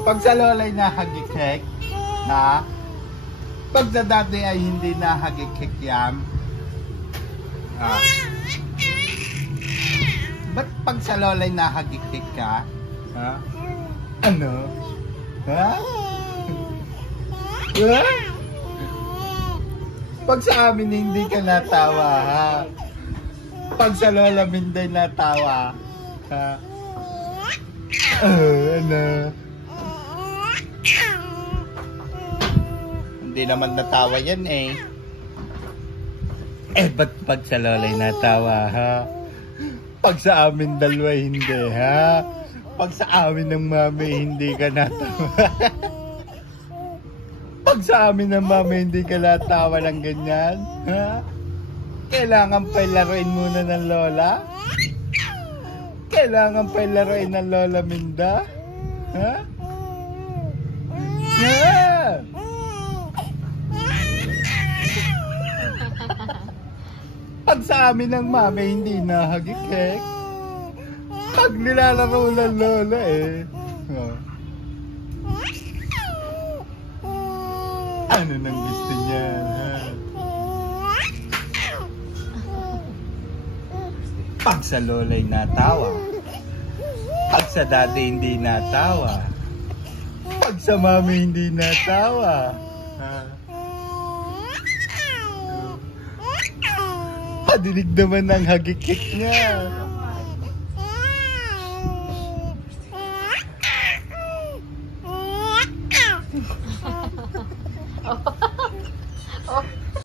Pag sa lola'y nahagikik, ha? Pag sa dati ay hindi nahagikik yan. Ah. Ba't pag sa lola'y nahagikik ka? Ha? Ano? Ha? Ha? Pag sa amin hindi ka natawa, ha? Pag sa lola Minday natawa, ha? Ano? Hindi naman natawa yan eh. Ba't pag sa lola'y natawa, ha? Pag sa amin dalawa hindi, ha? Pag sa amin ng mami hindi ka natawa. Pag sa amin ng mami hindi ka natawa ng ganyan, ha? Kailangan pa laruin muna ng lola? Kailangan pa laruin ng lola Minda? Ha? Yeah! Pag sa amin ng mami hindi nahagikik. Pag nilalaro ng lola eh. Oh. Ano nang gusto niya, ha? Pag sa lola'y natawa. Pag sa dati hindi natawa. Pag sa mami hindi natawa. Ha? Padinig naman ng hagikik niya.